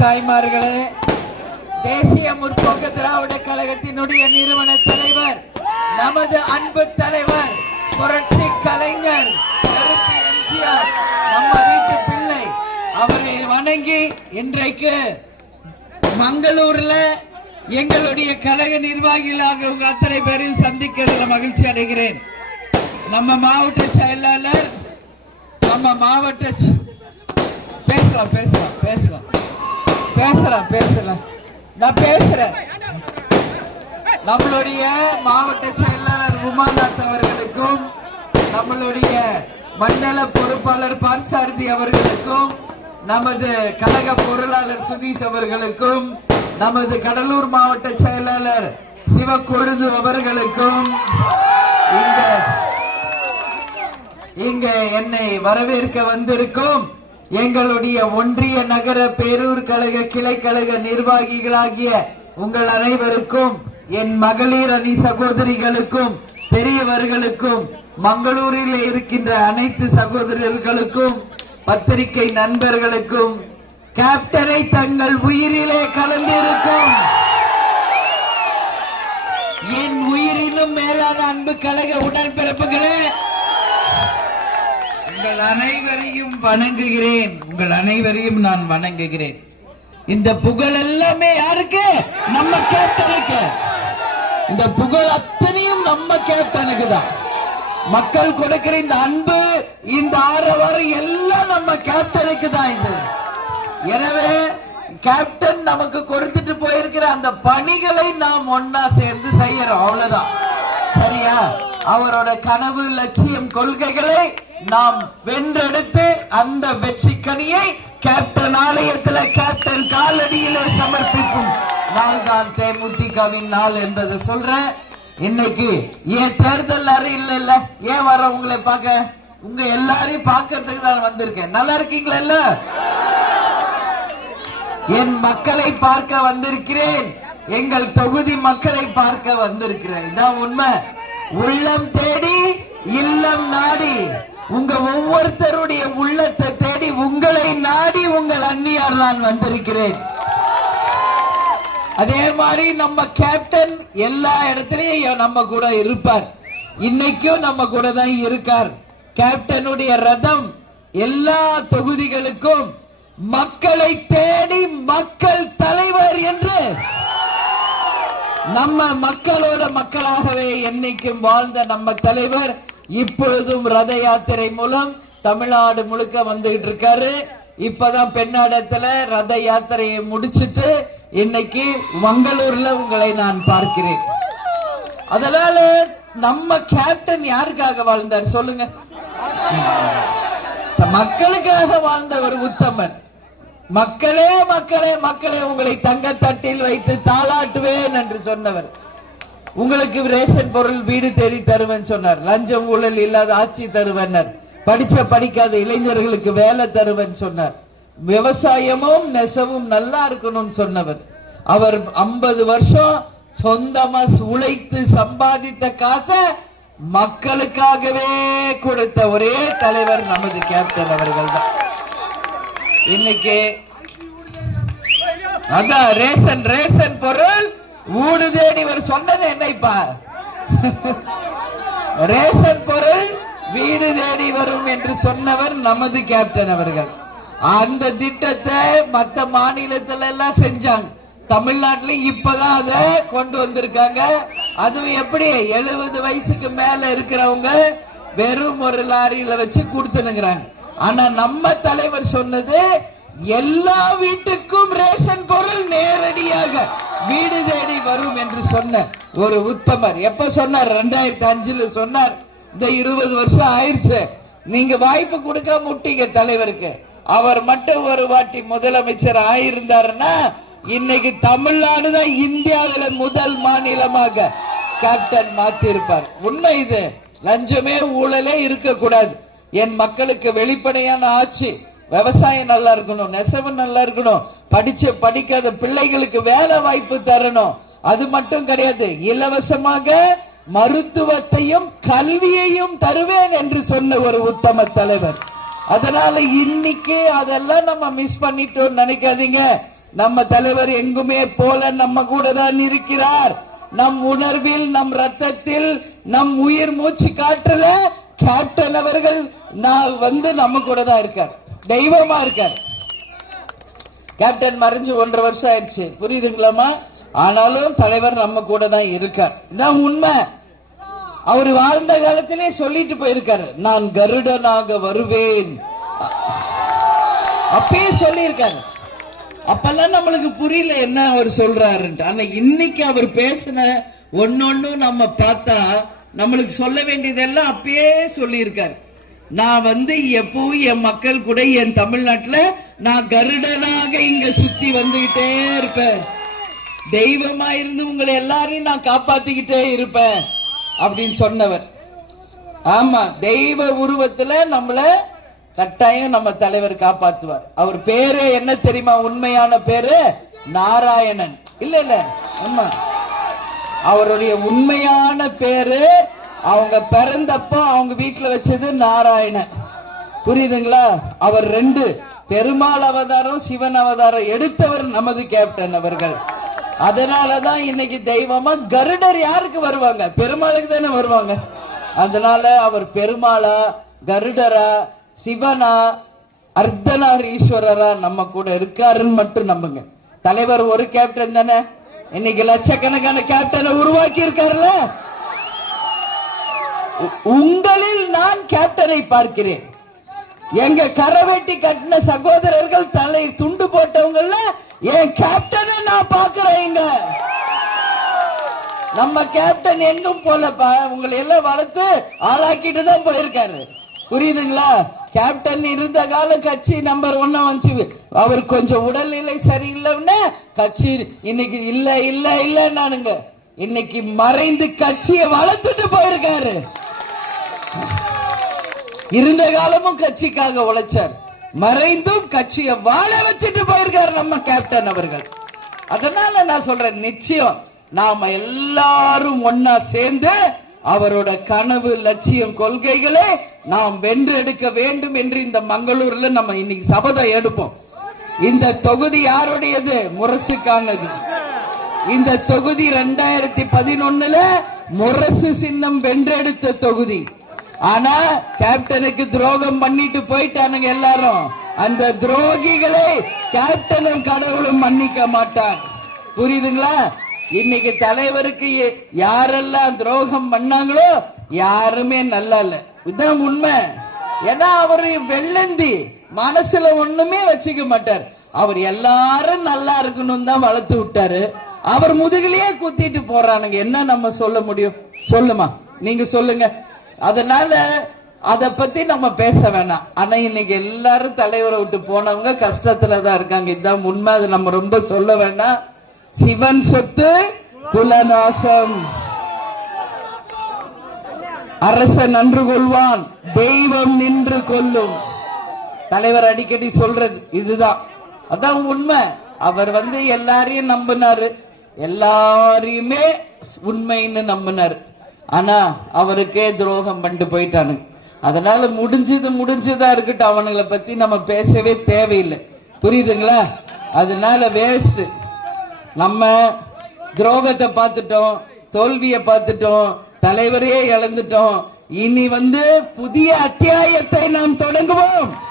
தாய்மார்களே தேசிய முற்போக்கு திராவிட கழகத்தினுடைய நிறுவன தலைவர் நமது அன்பு தலைவர் புரட்சி கலைஞர் கருப்பு எம்ஜிஆர் நம்ம வீட்டு பிள்ளை அவரை வணங்கி இன்றைக்கு மங்களூர்ல எங்களுடைய கழக நிர்வாகிகளாக உங்க அத்தனை பேரையும் சந்திக்கிறதுல மகிழ்ச்சி அடைகிறேன். நம்ம மாவட்ட செயலாளர் நம்ம மாவட்ட பேசலாம் பேசலாம் பேசலாம். பேசுறேன் பேசுறேன் நான் பேசுறேன். நம்மளுடைய மாவட்ட செயலாளர் உமாநாத் அவர்களுக்கும் நம்மளுடைய மண்டல பொறுப்பாளர் பார்சாரதி அவர்களுக்கும் நமது கழக பொருளாளர் சுதீஷ் அவர்களுக்கும் நமது கடலூர் மாவட்ட செயலாளர் சிவக்கொழுது அவர்களுக்கும் இங்க இங்க என்னை வரவேற்க வந்திருக்கும் எங்களுடைய ஒன்றிய நகர பேரூர் கழக கிளை கழக நிர்வாகிகளாகிய உங்கள் அனைவருக்கும் என் மகளிர் அணி சகோதரிகளுக்கும் பெரியவர்களுக்கும் மங்களூரில் இருக்கின்ற அனைத்து சகோதரர்களுக்கும் பத்திரிகை நண்பர்களுக்கும் கேப்டனை தங்கள் உயிரிலே கலந்திருக்கும். என் உயிரினும் மேலான அன்பு கழக உடன்பிறப்புகளே உங்கள் அனைவரையும் வணங்குகிறேன். உங்கள் அனைவரையும் நான் வணங்குகிறேன். இந்த புகழ் எல்லாமே யாருக்கு? நம்ம கேப்டனுக்கு இந்த புகழ் அத்தனையும் நம்ம கேப்டனுக்கு தான். மக்கள் கொடுக்கிற இந்த அன்பு இந்த ஆரவாரம் எல்லாம் நம்ம கேப்டனுக்கு தான் இது. எனவே கேப்டன் நமக்கு கொடுத்துட்டு போயிருக்கிற அந்த பணிகளை நாம் ஒன்னா சேர்ந்து செய்யறோம். அவ்வளவுதான். சரியா? அவரோட கனவு லட்சியம் கொள்கைகளை நாம் வென்றெடுத்து அந்த வெற்றி கனியை கேப்டன் ஆலயத்துல கேப்டன் காலடியில சமர்ப்பிக்கும் நாள் தான் தேமுதிகவின் நாள் என்பதை சொல்றேன். இன்னைக்கு ஏன் தேர்தல் அறை இல்ல இல்ல ஏன் வர உங்களை பார்க்க? உங்க எல்லாரையும் பார்க்கறதுக்கு தான் வந்திருக்கேன். நல்லா இருக்கீங்களா இல்ல? என் மக்களை பார்க்க வந்திருக்கிறேன். எங்கள் தொகுதி மக்களை பார்க்க வந்திருக்கிறேன். இதான் உண்மை. உள்ளம் தேடி இல்லம் நாடி. உங்க ஒவ்வொருத்தருடைய உள்ளத்தை தேடி உங்களை நாடி உங்கள் அந்நியார் நான் வந்திருக்கிறேன். அதே மாதிரி நம்ம கேப்டன் எல்லா இடத்துலயும் நம்ம கூட இருப்பார். இன்னைக்கும் நம்ம கூட தான் இருக்கார். கேப்டனுடைய ரதம் எல்லா தொகுதிகளுக்கும் மக்களை தேடி மக்கள் தலைவர் என்று நம்ம மக்களோட மக்களாகவே என்னைக்கும் வாழ்ந்த நம்ம தலைவர் இப்பொழுதும் ரத யாத்திரை மூலம் தமிழ்நாடு முழுக்க வந்துகிட்டு இருக்காரு இப்பதான் பெண்ணாடத்துல ரத யாத்திரையை முடிச்சிட்டு இன்னைக்கு மங்களூர்ல உங்களை நான் பார்க்கிறேன். அதனால நம்ம கேப்டன் யாருக்காக வாழ்ந்தார் சொல்லுங்க. மக்களுக்காக வாழ்ந்த ஒரு உத்தமன். மக்களே மக்களே மக்களே உங்களை தங்க தட்டில் வைத்து தாளாட்டுவேன் என்று சொன்னவர். உங்களுக்கு ரேஷன் பொருள் வீடு தேடி தருவேன் சொன்னார். லஞ்சம் ஊழல் இல்லாத ஆட்சி தருவனர் படிச்ச படிக்காத இளைஞர்களுக்கு வேலை தருவேன் சொன்னார். விவசாயமும் நெசவும் நல்லா இருக்கணும்னு சொன்னவர். அவர் ஐம்பது வருஷம் சொந்தமா உழைத்து சம்பாதித்த காசை மக்களுக்காகவே கொடுத்த ஒரே தலைவர் நமது கேப்டன் அவர்கள் தான் இன்னைக்கு அதான் ரேஷன் ரேஷன் பொருள் ஊடு தேடி இவர் சொன்னது என்னைப்பா ரேஷன் பொருள் வீடு தேடி வரும் என்று சொன்னவர் நமது கேப்டன் அவர்கள். அந்த திட்டத்தை மத்த மாநிலத்துல எல்லாம் செஞ்சாங்க. தமிழ்நாட்டுல இப்பதான் அதை கொண்டு வந்திருக்காங்க. அதுவும் எப்படி? எழுபது வயசுக்கு மேல இருக்கிறவங்க வெறும் ஒரு லாரியில வச்சு கொடுத்துனுங்கிறாங்க. ஆனா நம்ம தலைவர் சொன்னது எல்லா வீட்டுக்கும் ரேஷன் பொருள் நேரடியாக. வீடு தேடி வரும் என்று சொன்ன ஒரு உத்தமர். எப்ப சொன்னார்? ரெண்டாயிரத்தி அஞ்சுல சொன்னார். இந்த இருபது வருஷம் ஆயிடுச்சு. நீங்க வாய்ப்பு கொடுக்காம முட்டீங்க தலைவருக்கு. அவர் மட்டும் ஒரு வாட்டி முதலமைச்சர் ஆயிருந்தாருன்னா இன்னைக்கு தமிழ்நாடு தான் இந்தியாவில முதல் மாநிலமாக கேப்டன் மாத்திருப்பார். உண்மை இது. லஞ்சமே ஊழலே இருக்க கூடாது என் மக்களுக்கு வெளிப்படையான ஆட்சி. விவசாயம் நல்லா இருக்கணும் நெசவு நல்லா இருக்கணும் படிச்ச படிக்காத பிள்ளைகளுக்கு வேலை வாய்ப்பு தரணும். அது மட்டும் கிடையாது இலவசமாக மருத்துவத்தையும் கல்வியையும் தருவேன் என்று சொன்ன ஒரு உத்தம தலைவர். அதனால இன்னைக்கு அதெல்லாம் நம்ம மிஸ் பண்ணிட்டோம் நினைக்காதீங்க. நம்ம தலைவர் எங்குமே போல நம்ம கூட தான் இருக்கிறார். நம் உணர்வில் நம் ரத்தத்தில் நம் உயிர் மூச்சு காற்றுல கேப்டன் அவர்கள் நான் வந்து நம்ம கூட தான் இருக்கார். தெய்வமா இருக்கார். கேப்டன் மறைஞ்சு ஒன்றரை வருஷம் ஆயிடுச்சு. புரியுதுங்களாமா ஆனாலும் தலைவர் நம்ம கூட தான் இருக்கார். இதான் உண்மை. அவர் வாழ்ந்த காலத்திலே சொல்லிட்டு போயிருக்காரு. நான் கருடனாக வருவேன். அப்பயே சொல்லியிருக்காரு. அப்பெல்லாம் நம்மளுக்கு புரியல என்ன அவர் சொல்றாருன்ட்டு. ஆனா இன்னைக்கு அவர் பேசின ஒன்னொன்னும் நம்ம பார்த்தா நம்மளுக்கு சொல்ல வேண்டியதெல்லாம் அப்பயே சொல்லியிருக்காரு. நான் வந்து எப்பவும் என் மக்கள் கூட என் தமிழ்நாட்டுல நான் கருடனாக இங்க சுத்தி வந்துகிட்டே இருப்பேன். தெய்வமா இருந்து உங்களை எல்லாரையும் நான் காப்பாத்திக்கிட்டே இருப்பேன் அப்படின்னு சொன்னவர். ஆமா தெய்வ உருவத்துல நம்மள கட்டாயம் நம்ம தலைவர் காப்பாத்துவார். அவர் பேரு என்ன தெரியுமா? உண்மையான பேரு நாராயணன். இல்ல இல்ல ஆமா. அவருடைய உண்மையான பேரு அவங்க பிறந்தப்ப அவங்க வீட்டுல வச்சது நாராயணன் புரியுதுங்களா? அவர் ரெண்டு. பெருமாள் அவதாரம் சிவன் அவதாரம் எடுத்தவர் நமது கேப்டன் அவர்கள். அதனாலதான் இன்னைக்கு தெய்வமா கருடர் யாருக்கு வருவாங்க? பெருமாளுக்கு தானே வருவாங்க. அதனால அவர் பெருமாளா கருடரா சிவனா அர்த்தனார் ஈஸ்வரரா நம்ம கூட இருக்காருன்னு மட்டும் நம்புங்க. தலைவர் ஒரு கேப்டன் தானே? இன்னைக்கு லட்சக்கணக்கான கேப்டனை உருவாக்கி இருக்காருல்ல உங்களில் நான் கேப்டனை பார்க்கிறேன். எங்க கரவெட்டி கட்டின சகோதரர்கள் தலை துண்டு போட்டவங்கள என் கேப்டனை நான் பார்க்கிறேன் நம்ம கேப்டன் எங்கும் போலப்பா உங்களை எல்லாம் வளர்த்து ஆளாக்கிட்டு தான் போயிருக்காரு. புரியுதுங்களா? கேப்டன் இருந்த காலம் கட்சி நம்பர் ஒன்னா வந்துச்சு. அவர் கொஞ்சம் உடல்நிலை சரியில்லைன்னு கட்சி இன்னைக்கு இல்ல இல்ல இல்ல நானுங்க இன்னைக்கு மறைந்து கட்சியை வளர்த்துட்டு போயிருக்காரு. இருந்த காலமும் கட்சிக்காக உழைச்சார். மறைந்தும் கட்சியை வாழ வச்சுட்டு போயிருக்காரு நம்ம கேப்டன் அவர்கள். அதனால நான் சொல்றேன் நிச்சயம் நாம எல்லாரும் ஒன்னா சேர்ந்து அவரோட கனவு லட்சியம் கொள்கைகளை நாம் வென்றெடுக்க வேண்டும் என்று இந்த மங்களூர்ல நம்ம இன்னைக்கு சபதம் எடுப்போம். இந்த தொகுதி யாருடையது? முரசுக்கானது. இந்த தொகுதி ரெண்டாயிரத்தி பதினொன்னுல முரசு சின்னம் வென்றெடுத்த தொகுதி. ஆனா கேப்டனுக்கு துரோகம் பண்ணிட்டு போயிட்டானுங்க எல்லாரும். அந்த துரோகிகளை கேப்டனும் கடவுளும் மன்னிக்க மாட்டார். புரியுதுங்களா? இன்னைக்கு தலைவருக்கு யாரெல்லாம் துரோகம் பண்ணாங்களோ யாருமே நல்லா இல்ல இதுதான் உண்மை. ஏன்னா அவரு வெள்ளந்தி. மனசுல ஒண்ணுமே வச்சுக்க மாட்டார். அவர் எல்லாரும் நல்லா இருக்கணும் தான் வளர்த்து விட்டாரு. அவர் முதுகிலேயே குத்திட்டு போறானுங்க. என்ன நம்ம சொல்ல முடியும்? சொல்லுமா. நீங்க சொல்லுங்க. அதனால அத பத்தி நம்ம பேச வேணாம். ஆனா இன்னைக்கு எல்லாரும் தலைவரை விட்டு போனவங்க கஷ்டத்துல தான் இருக்காங்க. இதுதான் உண்மை. அது நம்ம ரொம்ப சொல்ல வேண்டாம் சிவன் சொத்து குலநாசம். அரசன் நன்று கொள்வான். தெய்வம் நின்று கொல்லும் தலைவர் அடிக்கடி சொல்றது இதுதான். அதான் உண்மை. அவர் வந்து எல்லாரையும் நம்பினாரு. எல்லாரையுமே உண்மைன்னு நம்பினாரு. ஆனா அவருக்கே துரோகம் பண்ணிட்டு போயிட்டானுங்க அதனால முடிஞ்சது முடிஞ்சதா இருக்கட்டும் அவனுங்களை பத்தி நம்ம பேசவே தேவையில்லை. புரியுதுங்களா? அதனால வேஸ்ட் நம்ம துரோகத்தை பார்த்துட்டோம் தோல்வியை பார்த்துட்டோம் தலைவரையே இழந்துட்டோம். இனி வந்து புதிய அத்தியாயத்தை நாம் தொடங்குவோம்.